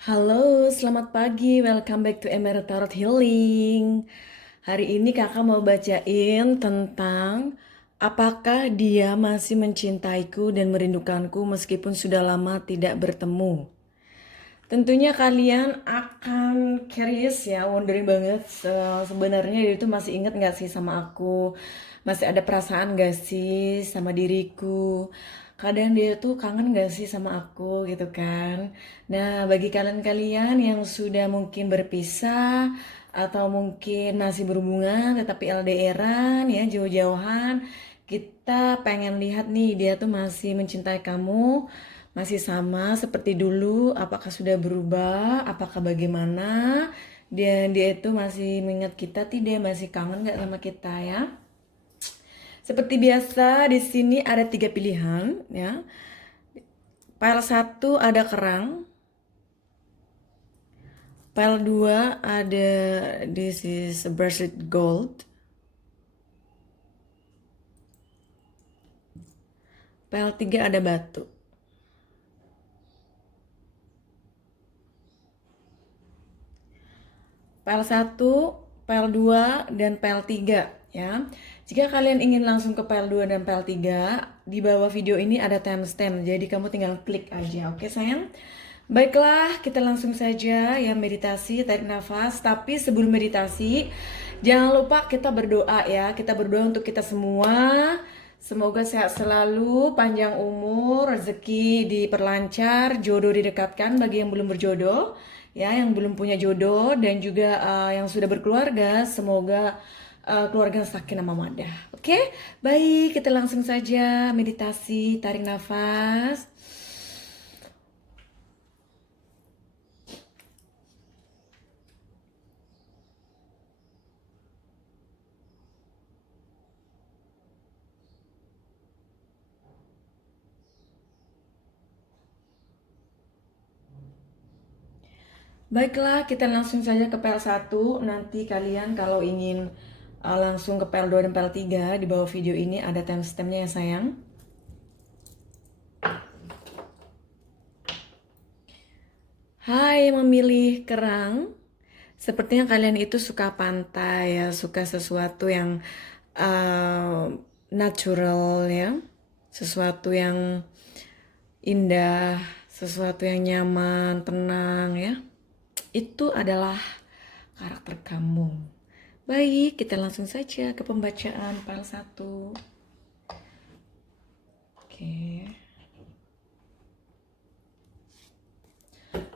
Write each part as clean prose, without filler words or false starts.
Halo, selamat pagi. Welcome back to Emerald Tarot Healing. Hari ini kakak mau bacain tentang apakah dia masih mencintaiku dan merindukanku meskipun sudah lama tidak bertemu. Tentunya kalian akan curious ya, wondering banget sebenarnya dia itu masih inget gak sih sama aku? Masih ada perasaan gak sih sama diriku? Kadang dia tuh kangen gak sih sama aku gitu kan? Nah, bagi kalian-kalian yang sudah mungkin berpisah atau mungkin masih berhubungan tetapi LDRan ya, jauh-jauhan, kita pengen lihat nih dia tuh masih mencintai kamu, masih sama seperti dulu, apakah sudah berubah, apakah bagaimana, dan dia itu masih mengingat kita, tidak, masih kangen nggak sama kita ya. Seperti biasa di sini ada tiga pilihan ya. Pile satu ada kerang, pile 2 ada this is a bracelet gold, pile 3 ada batu. Pile satu, pile 2 dan pile 3 ya. Jika kalian ingin langsung ke pile 2 dan pile 3, di bawah video ini ada timestamp. Jadi kamu tinggal klik aja, oke sayang? Baiklah, kita langsung saja ya meditasi, tarik nafas. Tapi sebelum meditasi, jangan lupa kita berdoa ya. Kita berdoa untuk kita semua. Semoga sehat selalu, panjang umur, rezeki diperlancar, jodoh didekatkan bagi yang belum berjodoh, ya, yang belum punya jodoh dan juga yang sudah berkeluarga, semoga keluarga sakinah mawaddah. Oke, baik, kita langsung saja meditasi, tarik nafas. Baiklah, kita langsung saja ke PL 1. Nanti kalian kalau ingin langsung ke PL 2 dan PL 3, di bawah video ini ada timestampnya ya sayang. Hai memilih kerang. Sepertinya kalian itu suka pantai ya, suka sesuatu yang natural ya. Sesuatu yang indah, sesuatu yang nyaman, tenang ya. Itu adalah karakter kamu. Baik, kita langsung saja ke pembacaan file 1. Oke.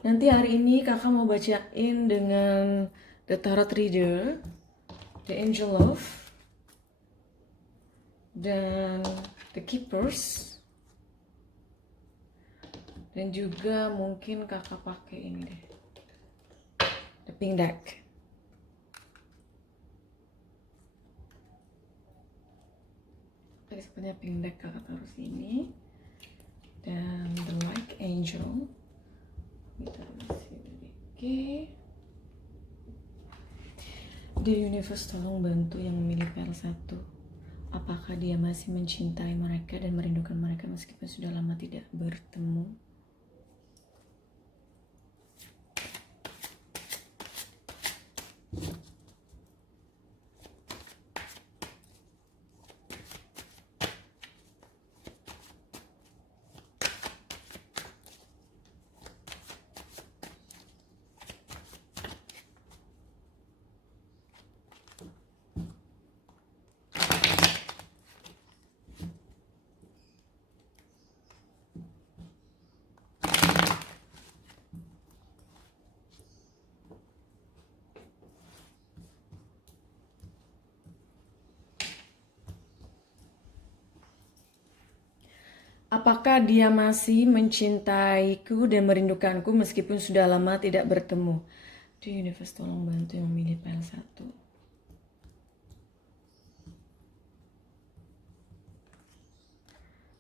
Nanti hari ini kakak mau bacain dengan The Tarot Reader, The Angel Love, dan The Keepers. Dan juga mungkin kakak pakai ini deh, The Pink Deck. Tadi sebenarnya Pink Deck kakak taruh sini. Dan The Light Angel. Kita sini. Oke. The Universe tolong bantu yang memilih PL1. Apakah dia masih mencintai mereka dan merindukan mereka meskipun sudah lama tidak bertemu? Apakah dia masih mencintaiku dan merindukanku meskipun sudah lama tidak bertemu? The Universe tolong bantu yang memilih PL1.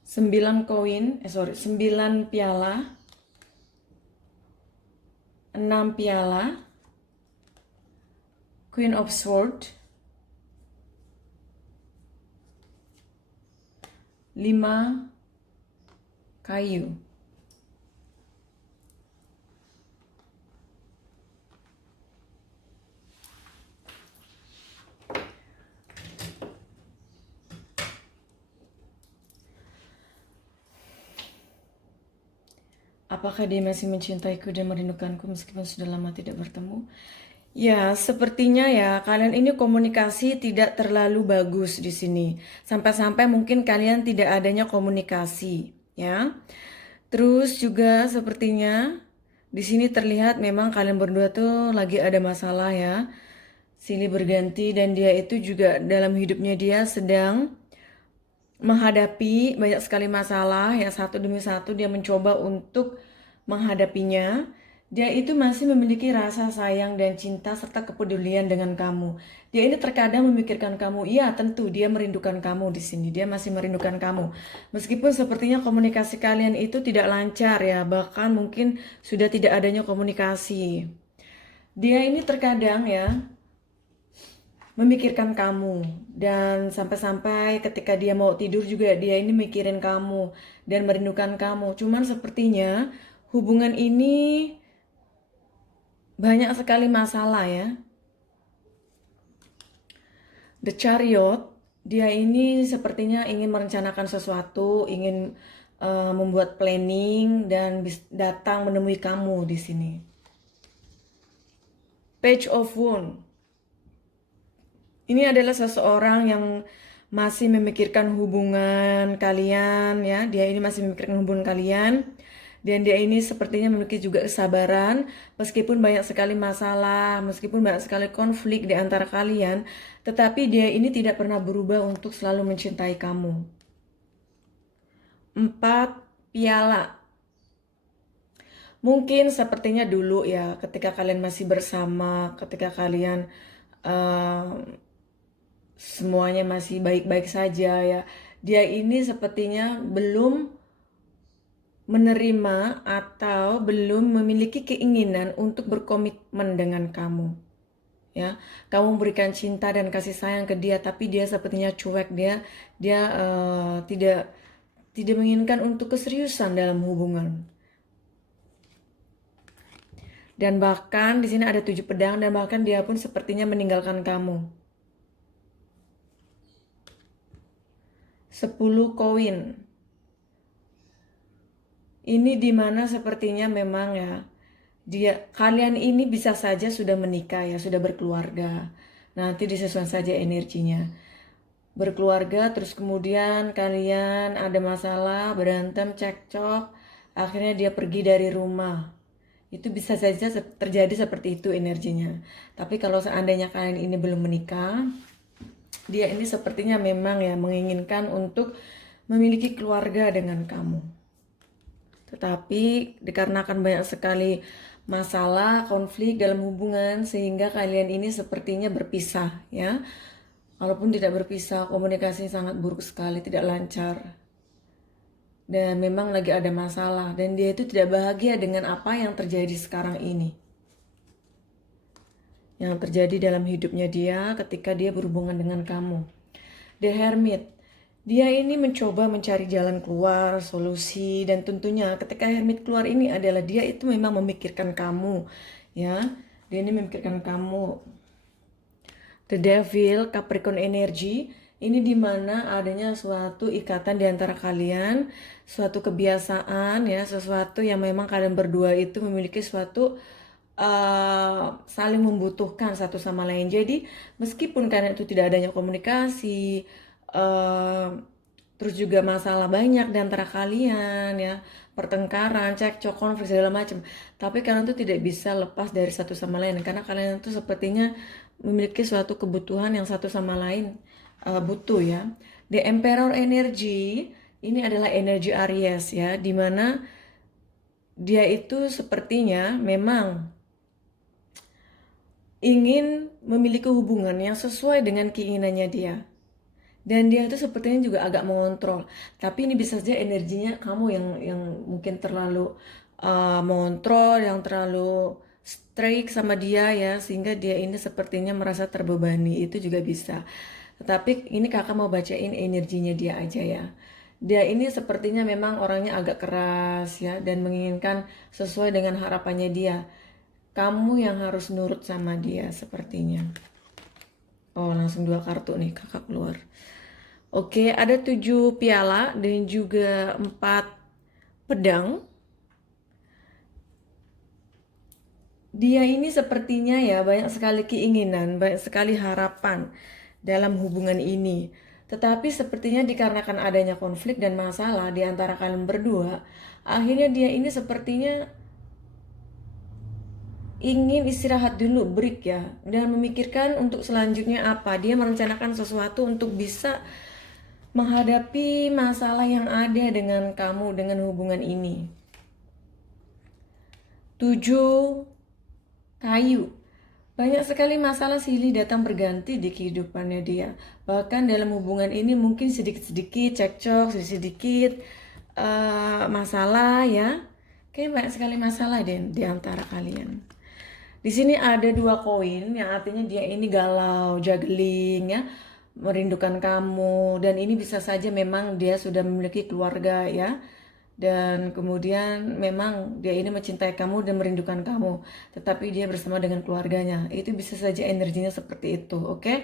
9 piala, 6 piala, Queen of Swords, 5 kayu. Apakah dia masih mencintaiku dan merindukanku meskipun sudah lama tidak bertemu? Ya, sepertinya ya kalian ini komunikasi tidak terlalu bagus di sini. Sampai-sampai mungkin kalian tidak adanya komunikasi, ya. Terus juga sepertinya di sini terlihat memang kalian berdua tuh lagi ada masalah ya. Silih berganti dan dia itu juga dalam hidupnya dia sedang menghadapi banyak sekali masalah ya, satu demi satu dia mencoba untuk menghadapinya. Dia itu masih memiliki rasa sayang dan cinta serta kepedulian dengan kamu. Dia ini terkadang memikirkan kamu. Iya, tentu dia merindukan kamu di sini. Dia masih merindukan kamu. Meskipun sepertinya komunikasi kalian itu tidak lancar ya, bahkan mungkin sudah tidak adanya komunikasi. Dia ini terkadang ya memikirkan kamu, dan sampai-sampai ketika dia mau tidur juga dia ini mikirin kamu dan merindukan kamu. Cuman sepertinya hubungan ini banyak sekali masalah ya. The Chariot, dia ini sepertinya ingin merencanakan sesuatu, ingin membuat planning dan datang menemui kamu di sini. Page of Wands. Ini adalah seseorang yang masih memikirkan hubungan kalian ya. Dia ini masih memikirkan hubungan kalian. Dan dia ini sepertinya memiliki juga kesabaran. Meskipun banyak sekali masalah, meskipun banyak sekali konflik di antara kalian, tetapi dia ini tidak pernah berubah untuk selalu mencintai kamu. 4 piala. Mungkin sepertinya dulu ya, ketika kalian masih bersama, ketika kalian semuanya masih baik-baik saja ya. Dia ini sepertinya belum menerima atau belum memiliki keinginan untuk berkomitmen dengan kamu. Ya, kamu berikan cinta dan kasih sayang ke dia, tapi dia sepertinya cuek. Dia tidak menginginkan untuk keseriusan dalam hubungan. Dan bahkan di sini ada 7 pedang dan bahkan dia pun sepertinya meninggalkan kamu. 10 koin. Ini dimana sepertinya memang ya, kalian ini bisa saja sudah menikah ya, sudah berkeluarga. Nanti disesuaikan saja energinya. Berkeluarga terus kemudian kalian ada masalah, berantem, cekcok, akhirnya dia pergi dari rumah. Itu bisa saja terjadi seperti itu energinya. Tapi kalau seandainya kalian ini belum menikah, dia ini sepertinya memang ya menginginkan untuk memiliki keluarga dengan kamu. Tetapi dikarenakan banyak sekali masalah, konflik dalam hubungan, sehingga kalian ini sepertinya berpisah ya. Walaupun tidak berpisah, komunikasi sangat buruk sekali, tidak lancar. Dan memang lagi ada masalah, dan dia itu tidak bahagia dengan apa yang terjadi sekarang ini. Yang terjadi dalam hidupnya dia ketika dia berhubungan dengan kamu. The Hermit. Dia ini mencoba mencari jalan keluar, solusi, dan tentunya ketika Hermit keluar ini adalah dia itu memang memikirkan kamu, ya. Dia ini memikirkan kamu. The Devil, Capricorn Energy, ini dimana adanya suatu ikatan di antara kalian, suatu kebiasaan, ya, sesuatu yang memang kalian berdua itu memiliki suatu saling membutuhkan satu sama lain. Jadi meskipun kalian itu tidak adanya komunikasi, terus juga masalah banyak di antara kalian ya, pertengkaran, cekcok, konflik segala macam, tapi kalian tuh tidak bisa lepas dari satu sama lain karena kalian tuh sepertinya memiliki suatu kebutuhan yang satu sama lain butuh ya. The Emperor Energy ini adalah energi Aries ya, dimana dia itu sepertinya memang ingin memiliki hubungan yang sesuai dengan keinginannya dia. Dan dia itu sepertinya juga agak mengontrol. Tapi ini bisa saja energinya kamu yang mungkin terlalu mengontrol, yang terlalu strict sama dia ya, sehingga dia ini sepertinya merasa terbebani. Itu juga bisa. Tetapi ini kakak mau bacain energinya dia aja ya. Dia ini sepertinya memang orangnya agak keras ya, dan menginginkan sesuai dengan harapannya dia. Kamu yang harus nurut sama dia sepertinya. Oh, langsung 2 kartu nih kakak keluar. Oke, ada 7 piala dan juga 4 pedang. dia ini sepertinya ya banyak sekali keinginan, banyak sekali harapan dalam hubungan ini. Tetapi sepertinya dikarenakan adanya konflik dan masalah di antara kalian berdua, akhirnya dia ini sepertinya ingin istirahat dulu, break ya, dan memikirkan untuk selanjutnya apa. Dia merencanakan sesuatu untuk bisa menghadapi masalah yang ada dengan kamu, dengan hubungan ini. 7 kayu. Banyak sekali masalah silih datang berganti di kehidupannya dia. Bahkan dalam hubungan ini mungkin sedikit-sedikit cekcok, sedikit-sedikit masalah ya. Kayak banyak sekali masalah di antara kalian. Di sini ada 2 koin yang artinya dia ini galau, juggling ya, merindukan kamu, dan ini bisa saja memang dia sudah memiliki keluarga ya. Dan kemudian memang dia ini mencintai kamu dan merindukan kamu, tetapi dia bersama dengan keluarganya. Itu bisa saja energinya seperti itu, oke?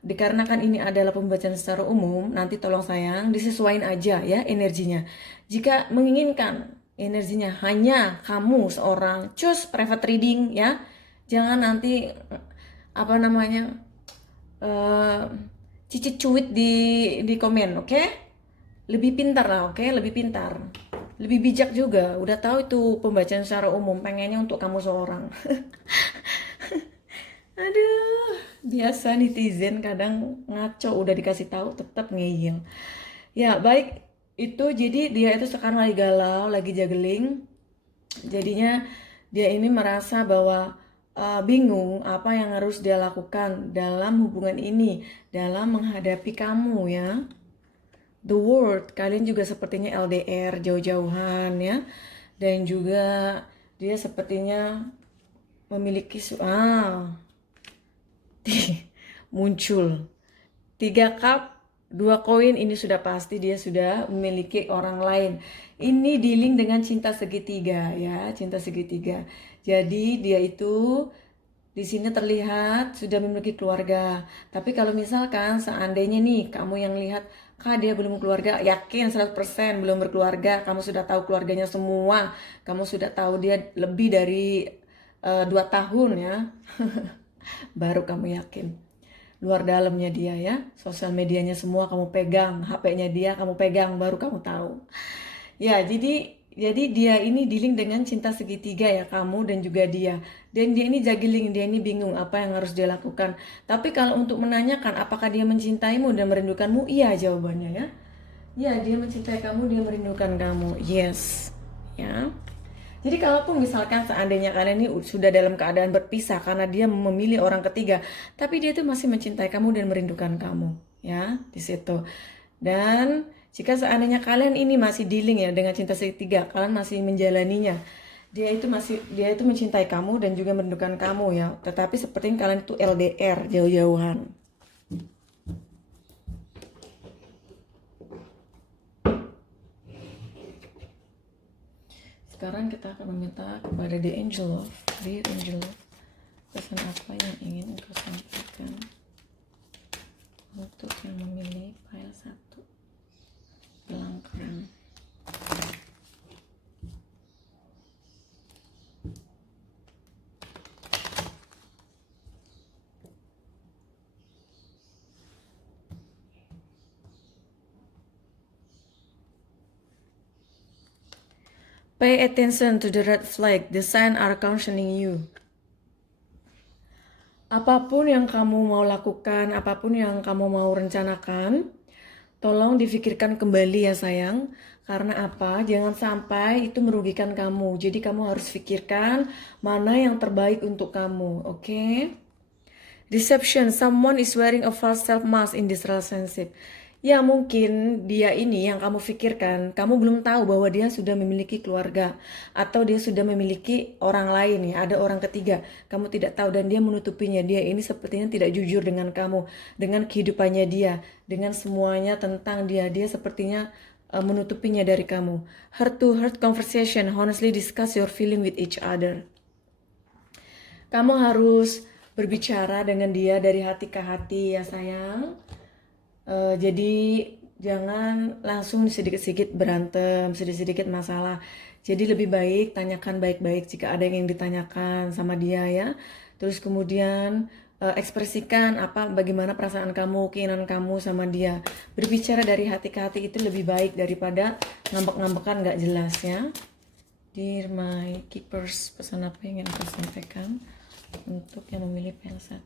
Dikarenakan ini adalah pembacaan secara umum, nanti tolong sayang disesuaikan aja ya energinya. Jika menginginkan energinya hanya kamu seorang, choose private reading ya. Jangan nanti apa namanya cicit cuit di komen, oke? Lebih pintar lah, oke? Lebih pintar, lebih bijak juga. Udah tahu itu pembacaan secara umum, pengennya untuk kamu seorang. Aduh, biasa netizen kadang ngaco, udah dikasih tahu tetap ngeyel. Ya, baik. Itu jadi dia itu sekarang lagi galau, lagi juggling. Jadinya dia ini merasa bahwa bingung apa yang harus dia lakukan dalam hubungan ini, dalam menghadapi kamu ya. The World, kalian juga sepertinya LDR, jauh-jauhan ya. Dan juga dia sepertinya memiliki muncul 3 cup, 2 koin, ini sudah pasti dia sudah memiliki orang lain. Ini dealing dengan cinta segitiga ya, cinta segitiga. Jadi dia itu di sini terlihat sudah memiliki keluarga. Tapi kalau misalkan seandainya nih kamu yang lihat, Kak dia belum keluarga, yakin 100% belum berkeluarga, kamu sudah tahu keluarganya semua, kamu sudah tahu dia lebih dari 2 tahun ya, baru kamu yakin. Luar dalamnya dia ya, sosial medianya semua kamu pegang, HP-nya dia kamu pegang, baru kamu tahu. Ya, jadi dia ini dealing dengan cinta segitiga ya, kamu dan juga dia. Dan dia ini juggling, dia ini bingung apa yang harus dia lakukan. Tapi kalau untuk menanyakan apakah dia mencintaimu dan merindukanmu, iya jawabannya ya. Ya, dia mencintai kamu, dia merindukan kamu. Yes. Ya. Jadi kalaupun misalkan seandainya kalian ini sudah dalam keadaan berpisah karena dia memilih orang ketiga, tapi dia itu masih mencintai kamu dan merindukan kamu, ya, di situ. Dan jika seandainya kalian ini masih dealing ya dengan cinta segitiga, kalian masih menjalaninya, dia itu mencintai kamu dan juga merindukan kamu ya. Tetapi sepertinya kalian itu LDR, jauh-jauhan. Sekarang kita akan meminta kepada The Angel Love, Dear Angel Love, pesan apa yang ingin engkau sampaikan untuk yang memilih file 1 gelang kerang. Pay attention to the red flag. The signs are cautioning you. Apapun yang kamu mau lakukan, apapun yang kamu mau rencanakan, tolong difikirkan kembali ya sayang. Karena apa? Jangan sampai itu merugikan kamu. Jadi kamu harus fikirkan mana yang terbaik untuk kamu, oke? Deception, someone is wearing a false self mask in this relationship. Ya mungkin dia ini yang kamu pikirkan, kamu belum tahu bahwa dia sudah memiliki keluarga atau dia sudah memiliki orang lain ya, ada orang ketiga. Kamu tidak tahu dan dia menutupinya. Dia ini sepertinya tidak jujur dengan kamu, dengan kehidupannya dia, dengan semuanya tentang dia. Dia sepertinya menutupinya dari kamu. Heart to heart conversation, honestly discuss your feeling with each other. Kamu harus berbicara dengan dia dari hati ke hati ya sayang. Jadi jangan langsung sedikit-sedikit berantem, sedikit-sedikit masalah. Jadi lebih baik tanyakan baik-baik jika ada yang ditanyakan sama dia ya. Terus kemudian ekspresikan bagaimana perasaan kamu, keinginan kamu sama dia. Berbicara dari hati ke hati itu lebih baik daripada ngambek-ngambekan nggak jelas ya. Dear my keepers, pesan apa yang ingin aku sampaikan untuk yang memilih PL1?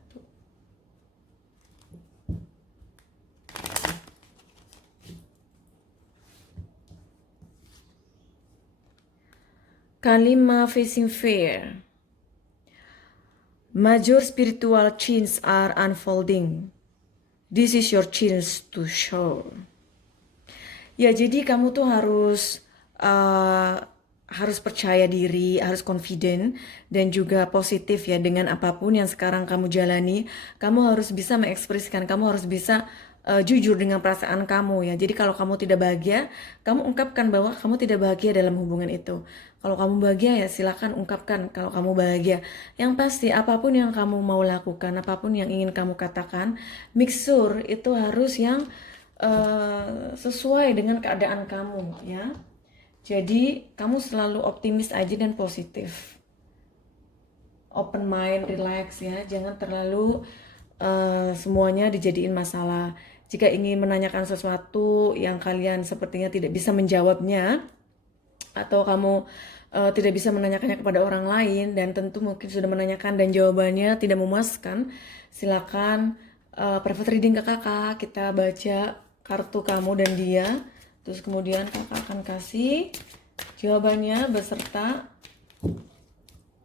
Kalima facing fear. Major spiritual changes are unfolding. This is your chance to show. Ya, jadi kamu tuh harus percaya diri, harus confident dan juga positif ya dengan apapun yang sekarang kamu jalani. Kamu harus bisa mengekspresikan, kamu harus bisa jujur dengan perasaan kamu ya. Jadi kalau kamu tidak bahagia, kamu ungkapkan bahwa kamu tidak bahagia dalam hubungan itu. Kalau kamu bahagia ya silakan ungkapkan kalau kamu bahagia. Yang pasti apapun yang kamu mau lakukan, apapun yang ingin kamu katakan, make sure itu harus yang sesuai dengan keadaan kamu ya. Jadi kamu selalu optimis aja dan positif. Open mind, relax ya. Jangan terlalu semuanya dijadiin masalah. Jika ingin menanyakan sesuatu yang kalian sepertinya tidak bisa menjawabnya, atau kamu tidak bisa menanyakannya kepada orang lain dan tentu mungkin sudah menanyakan dan jawabannya tidak memuaskan, silakan private reading ke kakak. Kita baca kartu kamu dan dia, terus kemudian kakak akan kasih jawabannya beserta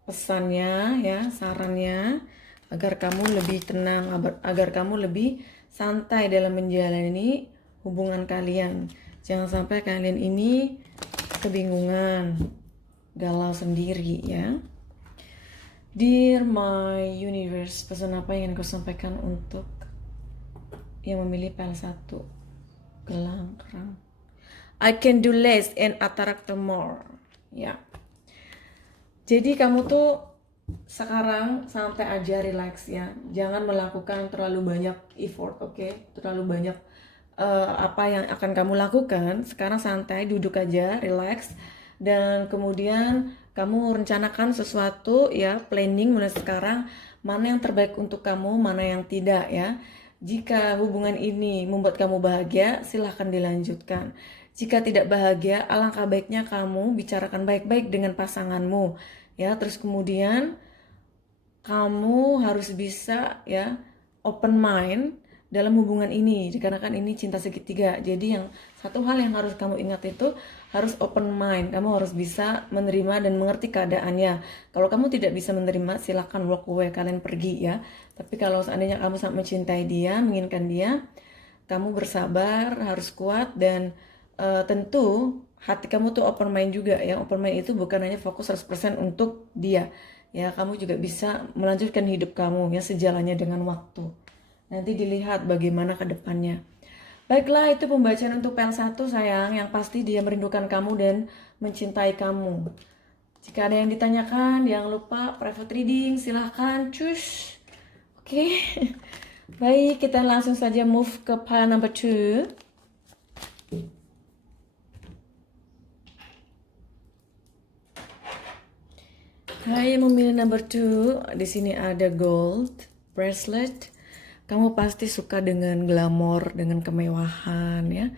pesannya ya, sarannya agar kamu lebih tenang, agar kamu lebih santai dalam menjalani hubungan kalian. Jangan sampai kalian ini kebingungan, galau sendiri ya. Dear my universe, pesan apa yang kau sampaikan untuk yang memilih PL1? Gelang kerang. I can do less and attract more. Ya. Jadi kamu tuh sekarang santai aja, relax ya. Jangan melakukan terlalu banyak effort, oke? Terlalu banyak apa yang akan kamu lakukan. Sekarang santai, duduk aja, relax. Dan kemudian kamu rencanakan sesuatu ya, planning mulai sekarang mana yang terbaik untuk kamu, mana yang tidak ya. Jika hubungan ini membuat kamu bahagia, silahkan dilanjutkan. Jika tidak bahagia, alangkah baiknya kamu bicarakan baik-baik dengan pasanganmu ya. Terus kemudian kamu harus bisa ya open mind dalam hubungan ini, dikarenakan ini cinta segitiga. Jadi yang satu hal yang harus kamu ingat itu harus open mind. Kamu harus bisa menerima dan mengerti keadaannya. Kalau kamu tidak bisa menerima, silakan walk away, kalian pergi ya. Tapi kalau seandainya kamu sangat mencintai dia, menginginkan dia, kamu bersabar, harus kuat dan tentu hati kamu tuh open mind juga ya. Open mind itu bukan hanya fokus 100% untuk dia. Ya, kamu juga bisa melanjutkan hidup kamu ya sejalannya dengan waktu. Nanti dilihat bagaimana ke depannya. Baiklah, itu pembacaan untuk PL1 sayang. Yang pasti dia merindukan kamu dan mencintai kamu. Jika ada yang ditanyakan, jangan lupa private reading, silahkan cus. Oke. Baik, kita langsung saja move ke pile number 2. Hai, memilih number 2. Di sini ada gold bracelet. Kamu pasti suka dengan glamor, dengan kemewahan ya.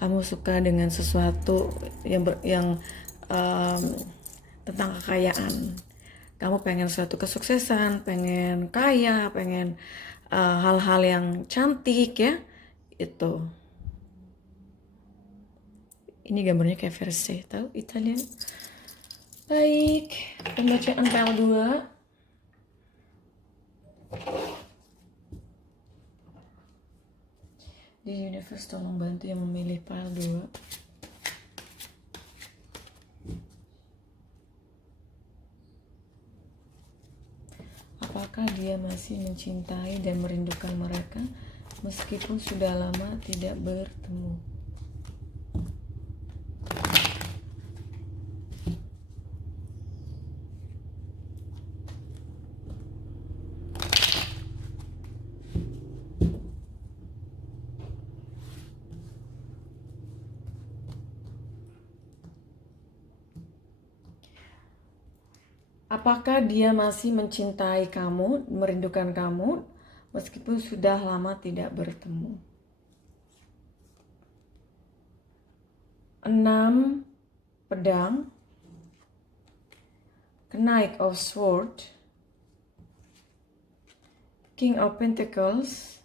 Kamu suka dengan sesuatu yang tentang kekayaan. Kamu pengen suatu kesuksesan, pengen kaya, pengen hal-hal yang cantik ya. Itu. Ini gambarnya kayak Versace, tahu Italian? Baik, pembacaan PL2. Di universe tolong bantu yang memilih pile 2. Apakah dia masih mencintai dan merindukan mereka meskipun sudah lama tidak bertemu? apakah dia masih mencintai kamu, merindukan kamu, meskipun sudah lama tidak bertemu? 6 pedang, Knight of Swords, King of Pentacles,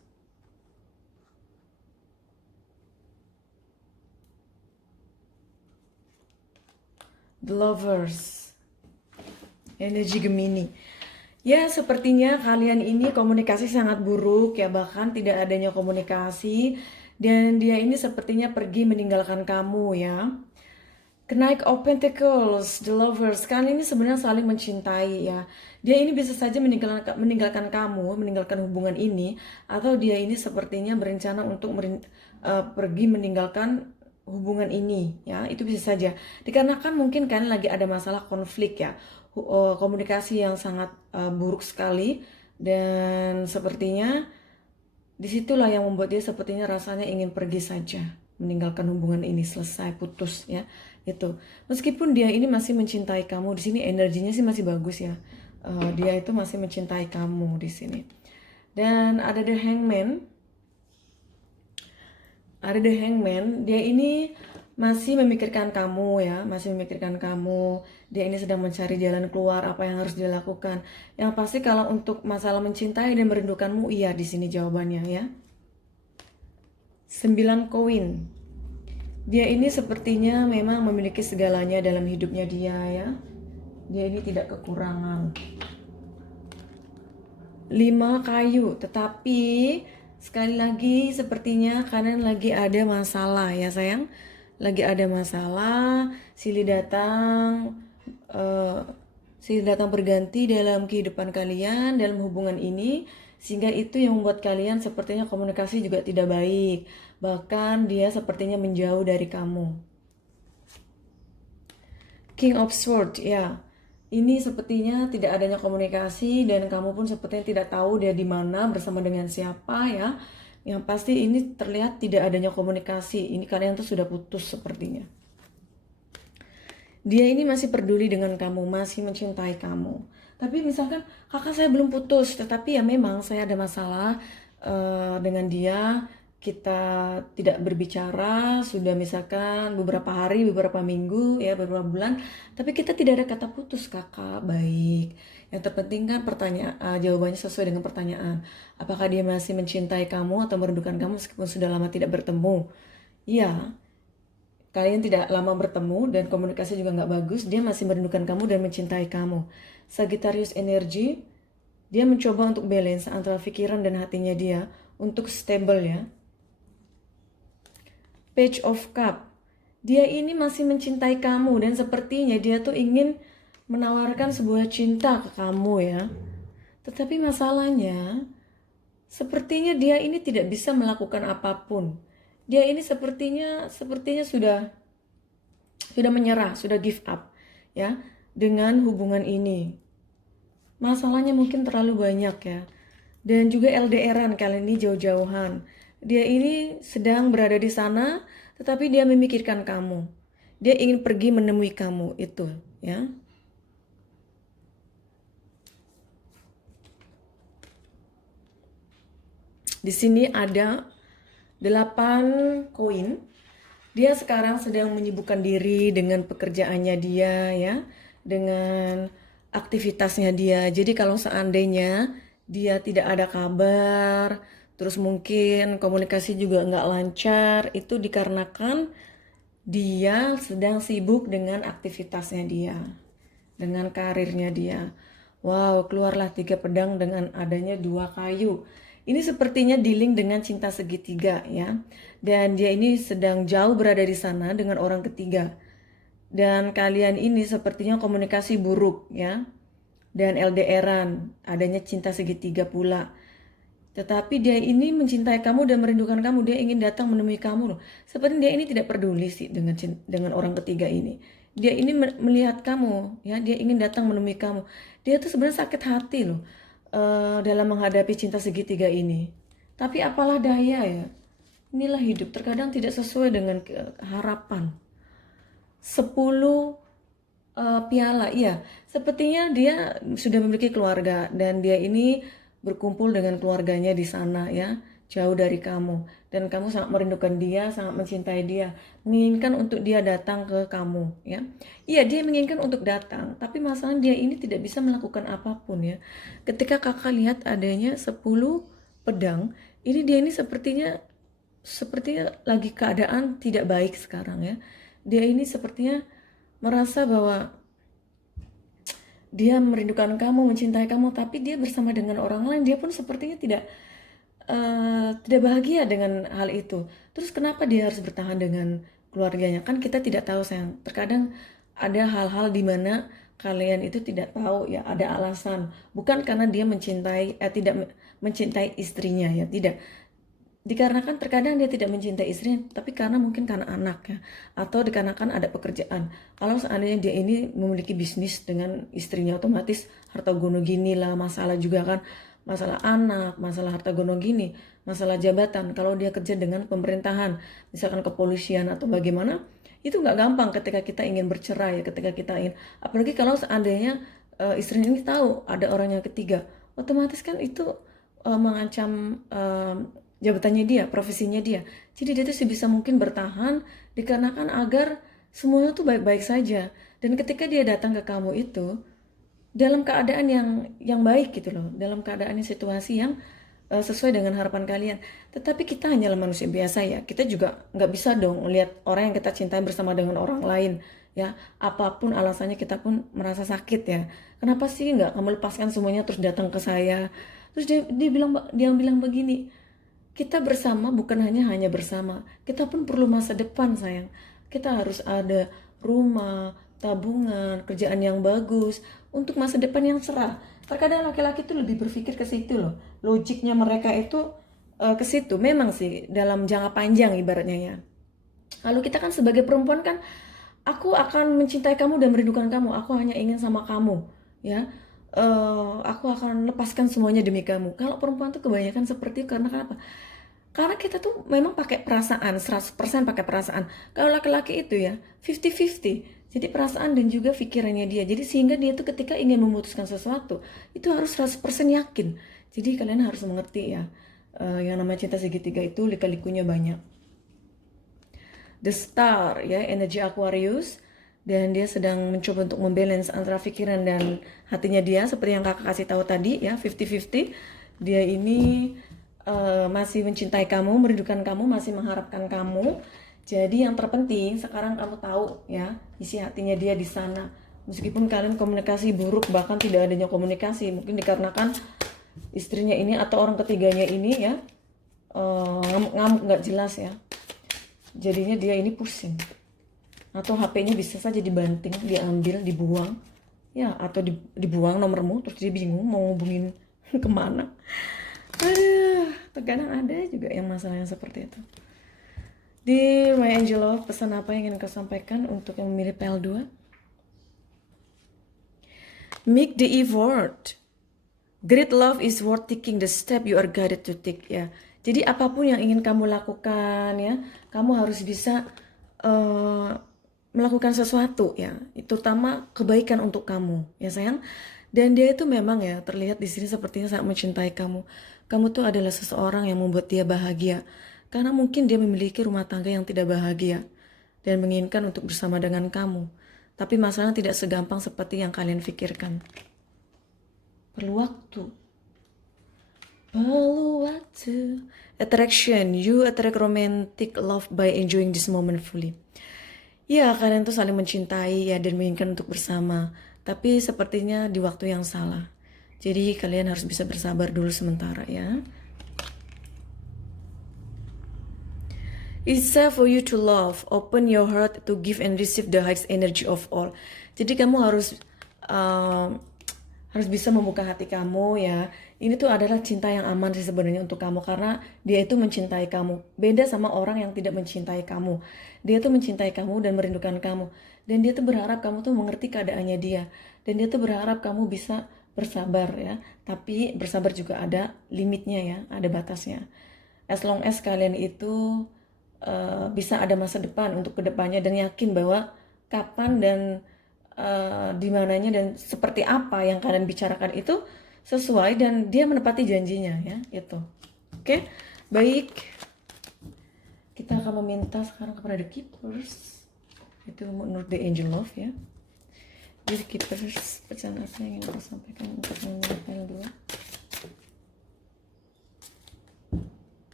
The Lovers, energi Gemini. Ya, sepertinya kalian ini komunikasi sangat buruk ya, bahkan tidak adanya komunikasi, dan dia ini sepertinya pergi meninggalkan kamu ya. Knight of Pentacles, The Lovers, kalian ini sebenarnya saling mencintai ya. Dia ini bisa saja meninggalkan kamu, meninggalkan hubungan ini, atau dia ini sepertinya berencana untuk pergi meninggalkan hubungan ini ya. Itu bisa saja dikarenakan mungkin kalian lagi ada masalah konflik ya, komunikasi yang sangat buruk sekali, dan sepertinya disitulah yang membuat dia sepertinya rasanya ingin pergi saja, meninggalkan hubungan ini, selesai, putus ya. Itu meskipun dia ini masih mencintai kamu, di sini energinya sih masih bagus ya. Dia itu masih mencintai kamu di sini. Dan ada the Hangman. Ada the Hangman, dia ini masih memikirkan kamu ya, masih memikirkan kamu. Dia ini sedang mencari jalan keluar, apa yang harus dilakukan. Yang pasti kalau untuk masalah mencintai dan merindukanmu, iya di sini jawabannya ya. 9 koin. Dia ini sepertinya memang memiliki segalanya dalam hidupnya dia ya. Dia ini tidak kekurangan. 5 kayu, tetapi sekali lagi sepertinya kalian lagi ada masalah ya sayang. Lagi ada masalah, silih datang berganti dalam kehidupan kalian, dalam hubungan ini, sehingga itu yang membuat kalian sepertinya komunikasi juga tidak baik. Bahkan dia sepertinya menjauh dari kamu. King of Swords ya. Ini sepertinya tidak adanya komunikasi, dan kamu pun sepertinya tidak tahu dia di mana, bersama dengan siapa ya. Yang pasti ini terlihat tidak adanya komunikasi. Ini kalian tuh sudah putus sepertinya. Dia ini masih peduli dengan kamu, masih mencintai kamu. Tapi misalkan kakak saya belum putus, tetapi ya memang saya ada masalah dengan dia. Kita tidak berbicara sudah misalkan beberapa hari, beberapa minggu, ya beberapa bulan, tapi kita tidak ada kata putus kakak. Baik, yang terpenting kan jawabannya sesuai dengan pertanyaan. Apakah dia masih mencintai kamu atau merindukan kamu meskipun sudah lama tidak bertemu? Iya, kalian tidak lama bertemu dan komunikasi juga nggak bagus. Dia masih merindukan kamu dan mencintai kamu. Sagittarius energy, dia mencoba untuk balance antara pikiran dan hatinya dia untuk stable ya. Page of Cup, dia ini masih mencintai kamu dan sepertinya dia tuh ingin menawarkan sebuah cinta ke kamu ya. Tetapi masalahnya sepertinya dia ini tidak bisa melakukan apapun. Dia ini sepertinya sudah menyerah, sudah give up ya dengan hubungan ini. Masalahnya mungkin terlalu banyak ya. Dan juga LDRan kali ini, jauh-jauhan. Dia ini sedang berada di sana, tetapi dia memikirkan kamu. Dia ingin pergi menemui kamu, itu ya. Di sini ada 8 koin. Dia sekarang sedang menyibukkan diri dengan pekerjaannya dia ya, dengan aktivitasnya dia. Jadi kalau seandainya dia tidak ada kabar, terus mungkin komunikasi juga nggak lancar, itu dikarenakan dia sedang sibuk dengan aktivitasnya dia, dengan karirnya dia. Wow, keluarlah 3 pedang dengan adanya 2 kayu. Ini sepertinya dealing dengan cinta segitiga ya. Dan dia ini sedang jauh berada di sana dengan orang ketiga. Dan kalian ini sepertinya komunikasi buruk ya. Dan LDRan, adanya cinta segitiga pula. Tetapi dia ini mencintai kamu dan merindukan kamu. Dia ingin datang menemui kamu loh. Sepertinya dia ini tidak peduli sih dengan orang ketiga ini. Dia ini melihat kamu ya. Dia ingin datang menemui kamu. Dia tuh sebenarnya sakit hati loh dalam menghadapi cinta segitiga ini. Tapi apalah daya ya. Inilah hidup, terkadang tidak sesuai dengan harapan. 10 Piala, iya. Sepertinya dia sudah memiliki keluarga dan dia ini berkumpul dengan keluarganya di sana ya, jauh dari kamu. Dan kamu sangat merindukan dia, sangat mencintai dia, menginginkan untuk dia datang ke kamu ya. Iya, dia menginginkan untuk datang, tapi masalahnya dia ini tidak bisa melakukan apapun ya. Ketika kakak lihat adanya 10 pedang, ini dia ini sepertinya lagi keadaan tidak baik sekarang ya. Dia ini sepertinya merasa bahwa dia merindukan kamu, mencintai kamu, tapi dia bersama dengan orang lain, dia pun sepertinya tidak bahagia dengan hal itu. Terus kenapa dia harus bertahan dengan keluarganya? Kan kita tidak tahu sayang. Terkadang ada hal-hal di mana kalian itu tidak tahu ya, ada alasan. Bukan karena dia tidak mencintai istrinya ya, tidak. Dikarenakan terkadang dia tidak mencintai istrinya, tapi karena mungkin karena anaknya, atau dikarenakan ada pekerjaan. Kalau seandainya dia ini memiliki bisnis dengan istrinya, otomatis harta gono gini lah, masalah juga kan, masalah anak, masalah harta gono gini, masalah jabatan. Kalau dia kerja dengan pemerintahan, misalkan kepolisian atau bagaimana, itu nggak gampang ketika kita ingin bercerai, ketika kita ingin, apalagi kalau seandainya istrinya ini tahu ada orang yang ketiga, otomatis kan itu mengancam jabatannya dia, profesinya dia. Jadi dia tuh sebisa mungkin bertahan dikarenakan agar semuanya tuh baik-baik saja. Dan ketika dia datang ke kamu itu dalam keadaan yang baik gitu loh, dalam keadaan situasi yang sesuai dengan harapan kalian. Tetapi kita hanyalah manusia biasa ya. Kita juga nggak bisa dong melihat orang yang kita cintai bersama dengan orang lain ya. Apapun alasannya kita pun merasa sakit ya. Kenapa sih nggak kamu lepaskan semuanya terus datang ke saya? Terus dia bilang begini, kita bersama bukan hanya bersama, kita pun perlu masa depan sayang. Kita harus ada rumah, tabungan, kerjaan yang bagus untuk masa depan yang cerah. Terkadang laki-laki itu lebih berpikir ke situ loh. Logiknya mereka itu ke situ. Memang sih dalam jangka panjang ibaratnya ya. Lalu kita kan sebagai perempuan kan, aku akan mencintai kamu dan merindukan kamu. Aku hanya ingin sama kamu, ya. Aku akan lepaskan semuanya demi kamu. Kalau perempuan tuh kebanyakan seperti itu karena kenapa? Karena kita tuh memang pakai perasaan, 100% pakai perasaan. Kalau laki-laki itu ya 50-50. Jadi perasaan dan juga pikirannya dia. Jadi sehingga dia tuh ketika ingin memutuskan sesuatu, itu harus 100% yakin. Jadi kalian harus mengerti ya, yang namanya cinta segitiga itu lika-likunya banyak. The Star ya, energi Aquarius, dan dia sedang mencoba untuk membalance antara pikiran dan hatinya dia seperti yang kakak kasih tahu tadi ya, 50-50. Dia ini masih mencintai kamu, merindukan kamu, masih mengharapkan kamu. Jadi yang terpenting sekarang kamu tahu ya isi hatinya dia di sana. Meskipun kalian komunikasi buruk, bahkan tidak adanya komunikasi, mungkin dikarenakan istrinya ini atau orang ketiganya ini ya ngamuk-ngamuk nggak jelas ya. Jadinya dia ini pusing. Atau HP-nya bisa saja dibanting, diambil, dibuang. Ya, atau dibuang nomormu, terus dia bingung mau ngubungin kemana. Aduh, terkadang ada juga yang masalahnya seperti itu. Dear my angel love, pesan apa yang ingin kau sampaikan untuk yang memilih PL2? Make the effort. Great love is worth taking the step you are guided to take ya. Jadi apapun yang ingin kamu lakukan ya, kamu harus bisa melakukan sesuatu ya, terutama kebaikan untuk kamu ya sayang. Dan dia itu memang ya terlihat di sini sepertinya sangat mencintai kamu. Kamu tuh adalah seseorang yang membuat dia bahagia. Karena mungkin dia memiliki rumah tangga yang tidak bahagia dan menginginkan untuk bersama dengan kamu. Tapi masalahnya tidak segampang seperti yang kalian pikirkan. Perlu waktu. Perlu waktu. Attraction. You attract romantic love by enjoying this moment fully. Ya, kalian tuh saling mencintai ya dan menginginkan untuk bersama. Tapi sepertinya di waktu yang salah. Jadi kalian harus bisa bersabar dulu sementara ya. It's safe for you to love. Open your heart to give and receive the highest energy of all. Jadi kamu harus bisa membuka hati kamu ya. Ini tuh adalah cinta yang aman sih sebenarnya untuk kamu karena dia itu mencintai kamu. Beda sama orang yang tidak mencintai kamu. Dia tuh mencintai kamu dan merindukan kamu. Dan dia tuh berharap kamu tuh mengerti keadaannya dia. Dan dia tuh berharap kamu bisa bersabar ya. Tapi bersabar juga ada limitnya ya, ada batasnya. As long as kalian itu bisa ada masa depan untuk kedepannya dan yakin bahwa kapan dan di mananya dan seperti apa yang kalian bicarakan itu sesuai dan dia menepati janjinya ya itu. Oke, baik. Kita akan meminta sekarang kepada the keepers. Itu menurut the angel love ya. Jadi keepers, pesan apa yang ingin aku sampaikan untuk memilih file 2.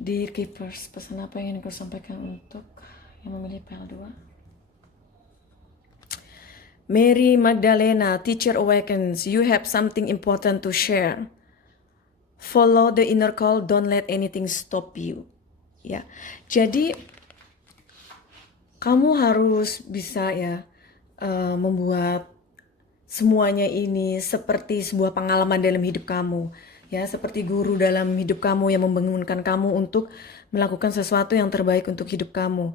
Dear Keepers, pesan apa yang ingin kau sampaikan untuk yang memilih PL2? Mary Magdalena, Teacher Awakens, you have something important to share. Follow the inner call, don't let anything stop you. Ya, jadi kamu harus bisa ya membuat semuanya ini seperti sebuah pengalaman dalam hidup kamu. Ya, seperti guru dalam hidup kamu yang membangunkan kamu untuk melakukan sesuatu yang terbaik untuk hidup kamu.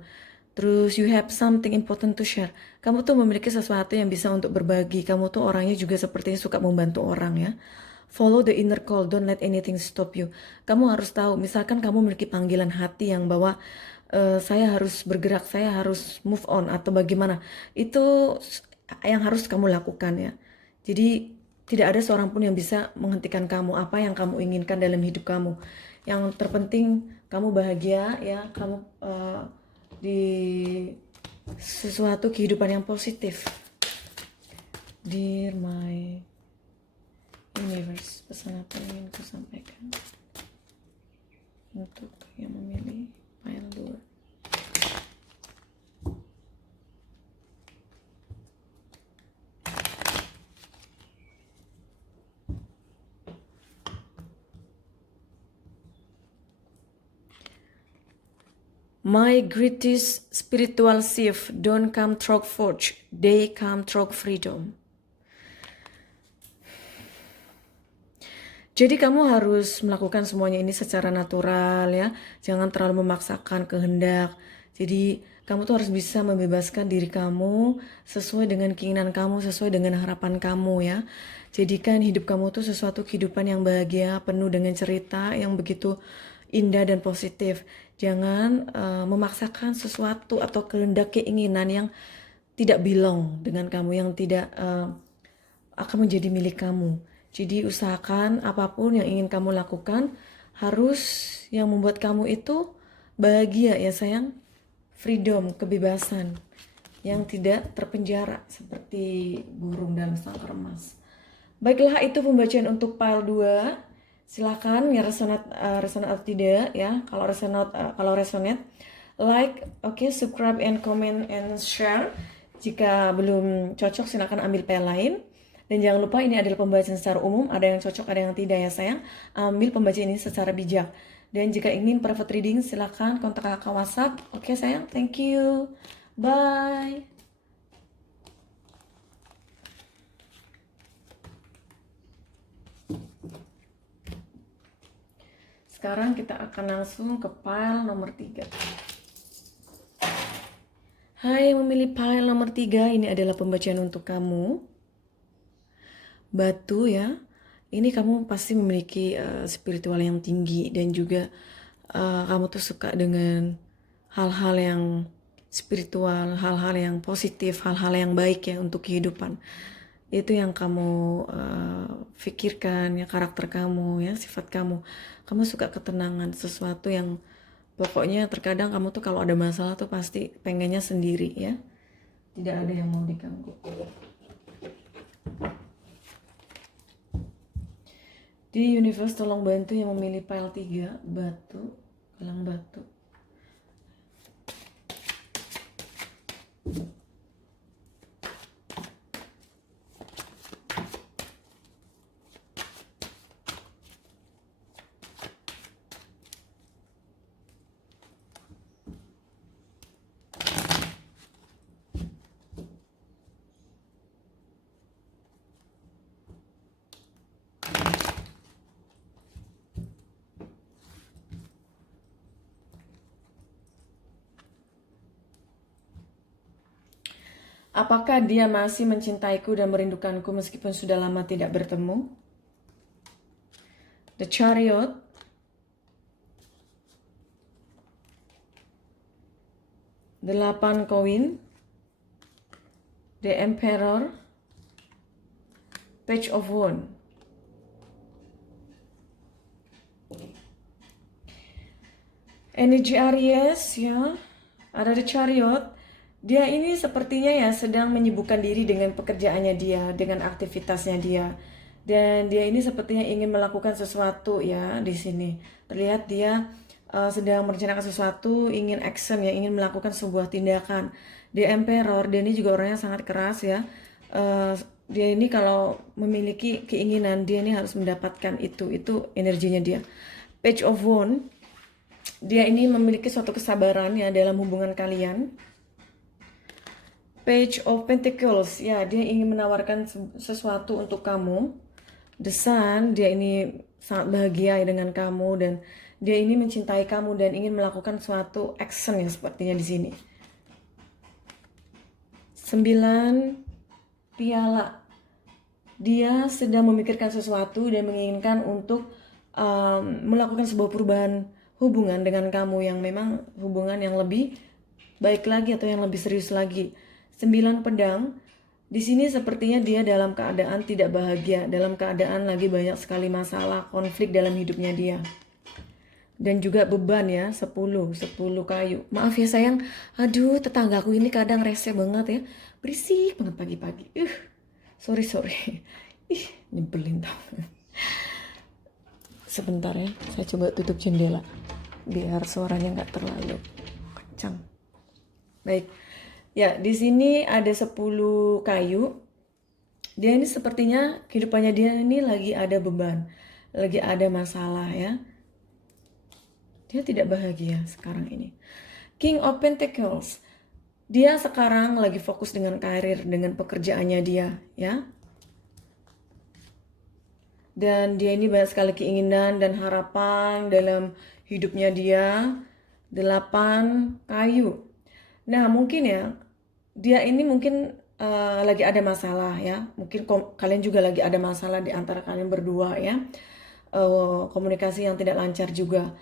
Terus you have something important to share. Kamu tuh memiliki sesuatu yang bisa untuk berbagi. Kamu tuh orangnya juga sepertinya suka membantu orang ya. Follow the inner call, don't let anything stop you. Kamu harus tahu, misalkan kamu memiliki panggilan hati yang bahwa saya harus bergerak, saya harus move on atau bagaimana. Itu yang harus kamu lakukan ya. Jadi tidak ada seorang pun yang bisa menghentikan kamu apa yang kamu inginkan dalam hidup kamu. Yang terpenting kamu bahagia ya, kamu di sesuatu kehidupan yang positif. Dear my universe, pesan apa yang ingin ku sampaikan untuk yang memilih file 2. My greatest spiritual shift don't come through force, they come through freedom. Jadi kamu harus melakukan semuanya ini secara natural ya, jangan terlalu memaksakan kehendak. Jadi kamu tuh harus bisa membebaskan diri kamu sesuai dengan keinginan kamu, sesuai dengan harapan kamu ya. Jadikan hidup kamu tuh sesuatu kehidupan yang bahagia, penuh dengan cerita yang begitu indah dan positif. Jangan memaksakan sesuatu atau kehendak keinginan yang tidak belong dengan kamu, yang tidak akan menjadi milik kamu. Jadi usahakan apapun yang ingin kamu lakukan harus yang membuat kamu itu bahagia ya sayang. Freedom, kebebasan yang tidak terpenjara seperti burung dalam sangkar emas. Baiklah, itu pembacaan untuk file 2. Silakan ya resonate atau tidak ya. Kalau resonate like, oke, subscribe and comment and share. Jika belum cocok silakan ambil file lain. Dan jangan lupa ini adalah pembacaan secara umum, ada yang cocok, ada yang tidak ya sayang. Ambil pembacaan ini secara bijak. Dan jika ingin private reading silakan kontak kakak WhatsApp. Oke sayang, thank you. Bye. Sekarang kita akan langsung ke pile nomor 3. Hai yang memilih pile nomor 3, ini adalah pembacaan untuk kamu. Batu ya, ini kamu pasti memiliki spiritual yang tinggi dan juga kamu tuh suka dengan hal-hal yang spiritual, hal-hal yang positif, hal-hal yang baik ya untuk kehidupan. Itu yang kamu pikirkan ya, karakter kamu ya, sifat kamu. Kamu suka ketenangan, sesuatu yang pokoknya terkadang kamu tuh kalau ada masalah tuh pasti pengennya sendiri ya. Tidak ada yang mau diganggu. Di universe tolong bantu yang memilih pile 3, batu, gelang batu. Apakah dia masih mencintaiku dan merindukanku meskipun sudah lama tidak bertemu? The Chariot, Delapan koin, The Emperor, Page of Wands. Energi Aries ya, ada The Chariot. Dia ini sepertinya ya sedang menyibukkan diri dengan pekerjaannya dia, dengan aktivitasnya dia. Dan dia ini sepertinya ingin melakukan sesuatu ya di sini. Terlihat dia sedang merencanakan sesuatu, ingin action ya, ingin melakukan sebuah tindakan. The Emperor, dia ini juga orangnya sangat keras ya. Dia ini kalau memiliki keinginan, dia ini harus mendapatkan itu energinya dia. Page of Wands, dia ini memiliki suatu kesabaran ya dalam hubungan kalian. Page of Pentacles, ya dia ingin menawarkan sesuatu untuk kamu. The Sun, dia ini sangat bahagia dengan kamu dan dia ini mencintai kamu dan ingin melakukan suatu action ya sepertinya di sini. 9 piala. Dia sedang memikirkan sesuatu dan menginginkan untuk melakukan sebuah perubahan hubungan dengan kamu yang memang hubungan yang lebih baik lagi atau yang lebih serius lagi. 9 pedang. Di sini sepertinya dia dalam keadaan tidak bahagia, dalam keadaan lagi banyak sekali masalah, konflik dalam hidupnya dia. Dan juga beban ya, 10 kayu. Maaf ya sayang, aduh tetanggaku ini kadang rese banget ya. Berisik banget pagi-pagi. Sorry. Nyebelin tau. Sebentar ya, saya coba tutup jendela biar suaranya nggak terlalu kencang. Baik. Ya, di sini ada 10 kayu. Dia ini sepertinya kehidupannya dia ini lagi ada beban, lagi ada masalah ya. Dia tidak bahagia sekarang ini. King of Pentacles. Dia sekarang lagi fokus dengan karir, dengan pekerjaannya dia ya. Dan dia ini banyak sekali keinginan dan harapan dalam hidupnya dia. 8 kayu. Nah mungkin ya, dia ini mungkin lagi ada masalah ya. Mungkin kalian juga lagi ada masalah di antara kalian berdua ya. Komunikasi yang tidak lancar juga.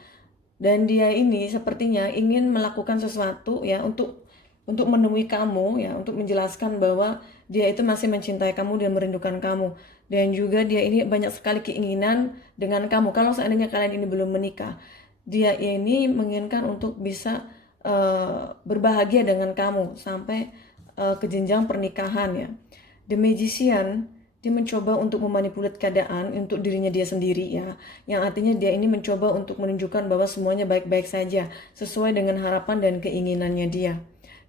Dan dia ini sepertinya ingin melakukan sesuatu ya untuk menemui kamu ya, untuk menjelaskan bahwa dia itu masih mencintai kamu dan merindukan kamu. Dan juga dia ini banyak sekali keinginan dengan kamu. Kalau seandainya kalian ini belum menikah, dia ini menginginkan untuk bisa berbahagia dengan kamu sampai ke jenjang pernikahan ya. The Magician, dia mencoba untuk memanipulasi keadaan untuk dirinya dia sendiri ya. Yang artinya dia ini mencoba untuk menunjukkan bahwa semuanya baik-baik saja sesuai dengan harapan dan keinginannya dia.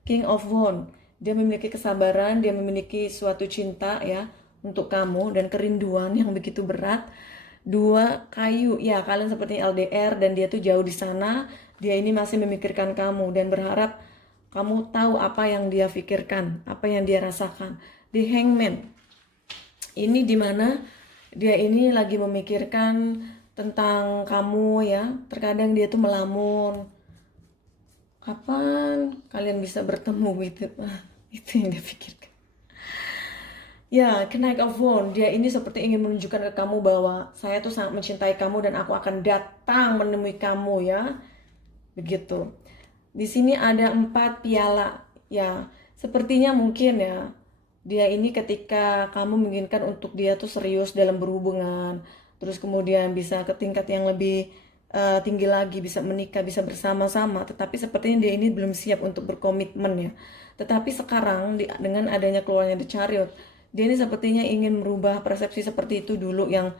King of Wands, dia memiliki kesabaran, dia memiliki suatu cinta ya untuk kamu dan kerinduan yang begitu berat. 2 kayu, ya kalian seperti LDR dan dia tuh jauh di sana. Dia ini masih memikirkan kamu dan berharap kamu tahu apa yang dia pikirkan, apa yang dia rasakan. The Hangman, ini dimana dia ini lagi memikirkan tentang kamu ya. Terkadang dia tuh melamun, kapan kalian bisa bertemu gitu. Itu yang dia pikirkan. Ya, Knight of Wands, dia ini seperti ingin menunjukkan ke kamu bahwa saya tuh sangat mencintai kamu dan aku akan datang menemui kamu ya. Begitu. Di sini ada 4 piala. Ya, sepertinya mungkin ya, dia ini ketika kamu menginginkan untuk dia tuh serius dalam berhubungan, terus kemudian bisa ke tingkat yang lebih tinggi lagi, bisa menikah, bisa bersama-sama, tetapi sepertinya dia ini belum siap untuk berkomitmen ya. Tetapi sekarang dengan adanya keluarnya The Chariot, dia ini sepertinya ingin merubah persepsi seperti itu dulu yang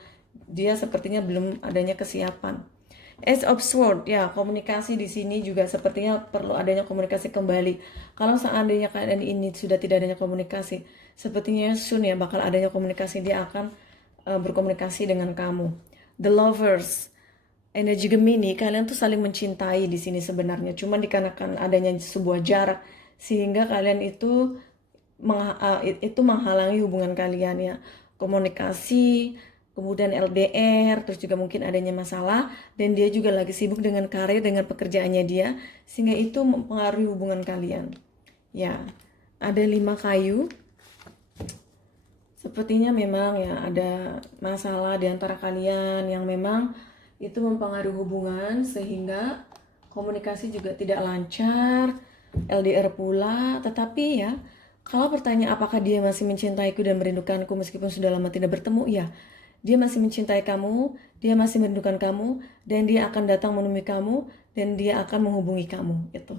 dia sepertinya belum adanya kesiapan. Ace of Swords, ya komunikasi di sini juga sepertinya perlu adanya komunikasi kembali. Kalau seandainya kalian ini sudah tidak adanya komunikasi, sepertinya soon ya bakal adanya komunikasi, dia akan berkomunikasi dengan kamu. The Lovers, energi Gemini, kalian tuh saling mencintai di sini sebenarnya, cuman dikarenakan adanya sebuah jarak sehingga kalian itu menghalangi hubungan kalian ya. Komunikasi, kemudian LDR, terus juga mungkin adanya masalah, dan dia juga lagi sibuk dengan karir, dengan pekerjaannya dia, sehingga itu mempengaruhi hubungan kalian. Ya, ada 5 kayu. Sepertinya memang ya ada masalah di antara kalian yang memang itu mempengaruhi hubungan sehingga komunikasi juga tidak lancar, LDR pula. Tetapi ya, kalau pertanyaan apakah dia masih mencintaiku dan merindukanku meskipun sudah lama tidak bertemu, ya, dia masih mencintai kamu, dia masih merindukan kamu, dan dia akan datang menemui kamu, dan dia akan menghubungi kamu. Itu.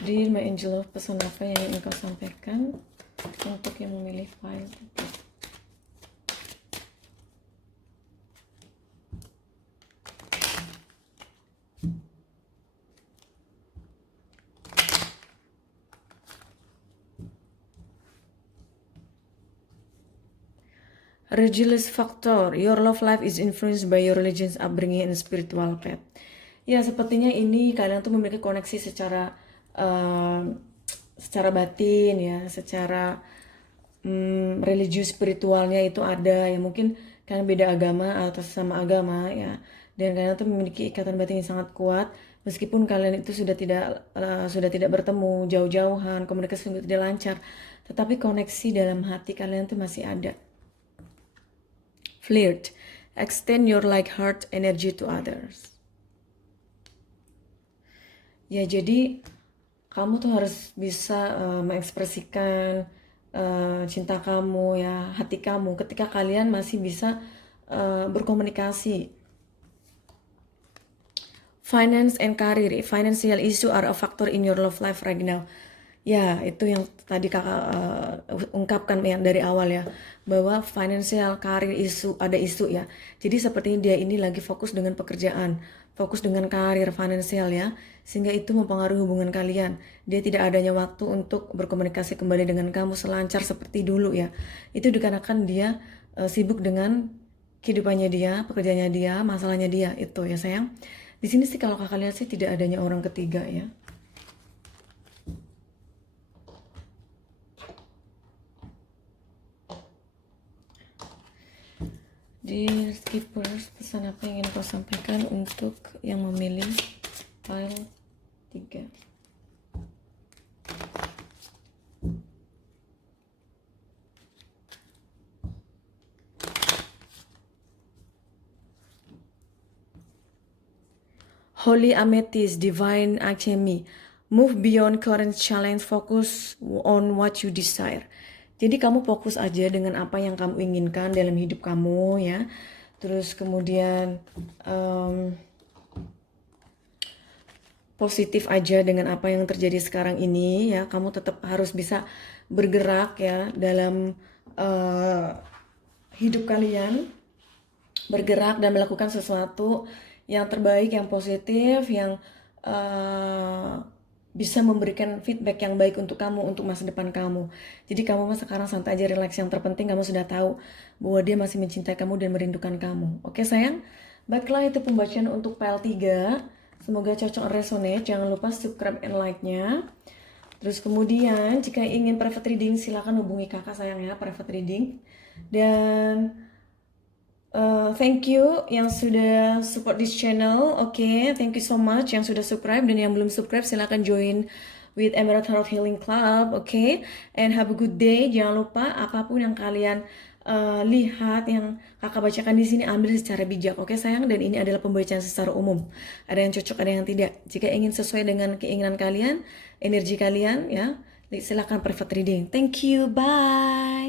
Dear my angel, pesan apa yang ingin kau sampaikan untuk yang memilih file? Religious factor, your love life is influenced by your religion's upbringing and spiritual path. Ya, sepertinya ini kalian tuh memiliki koneksi secara batin ya, secara religius spiritualnya itu ada ya, mungkin kalian beda agama atau sesama agama ya, dan kalian tuh memiliki ikatan batin yang sangat kuat meskipun kalian itu sudah tidak bertemu, jauh-jauhan, komunikasi sudah tidak lancar, tetapi koneksi dalam hati kalian tuh masih ada. Flirt, extend your like heart energy to others. Ya, jadi kamu tuh harus bisa mengekspresikan cinta kamu ya, hati kamu ketika kalian masih bisa berkomunikasi. Finance and career, financial issue are a factor in your love life right now. Ya, itu yang tadi kakak ungkapkan yang dari awal ya, bahwa financial career ada isu ya. Jadi sepertinya dia ini lagi fokus dengan pekerjaan, fokus dengan karir finansial ya, sehingga itu mempengaruhi hubungan kalian. Dia tidak adanya waktu untuk berkomunikasi kembali dengan kamu selancar seperti dulu ya. Itu dikarenakan dia sibuk dengan kehidupannya dia, pekerjaannya dia, masalahnya dia, itu ya sayang. Di sini sih kalau kakak lihat sih tidak adanya orang ketiga ya. Di skippers, pesan apa yang ingin kau sampaikan untuk yang memilih file 3? Holy Amethyst, Divine Alchemy, move beyond current challenge, focus on what you desire. Jadi kamu fokus aja dengan apa yang kamu inginkan dalam hidup kamu ya. Terus kemudian positif aja dengan apa yang terjadi sekarang ini ya. Kamu tetap harus bisa bergerak ya dalam hidup kalian. Bergerak dan melakukan sesuatu yang terbaik, yang positif, yang bisa memberikan feedback yang baik untuk kamu, untuk masa depan kamu. Jadi kamu sekarang santai aja, relax. Yang terpenting kamu sudah tahu bahwa dia masih mencintai kamu dan merindukan kamu. Oke sayang? Baiklah, itu pembacaan untuk file 3. Semoga cocok dan resonate. Jangan lupa subscribe and like-nya. Terus kemudian jika ingin private reading silahkan hubungi kakak sayang ya, private reading. Dan thank you yang sudah support this channel. Oke, thank you so much yang sudah subscribe, dan yang belum subscribe silahkan join with Emerald Tarot Healing Club. Oke, and have a good day. Jangan lupa apapun yang kalian lihat yang kakak bacakan di sini ambil secara bijak. Oke sayang, dan ini adalah pembacaan secara umum. Ada yang cocok, ada yang tidak. Jika ingin sesuai dengan keinginan kalian, energi kalian ya, silakan private reading. Thank you, bye.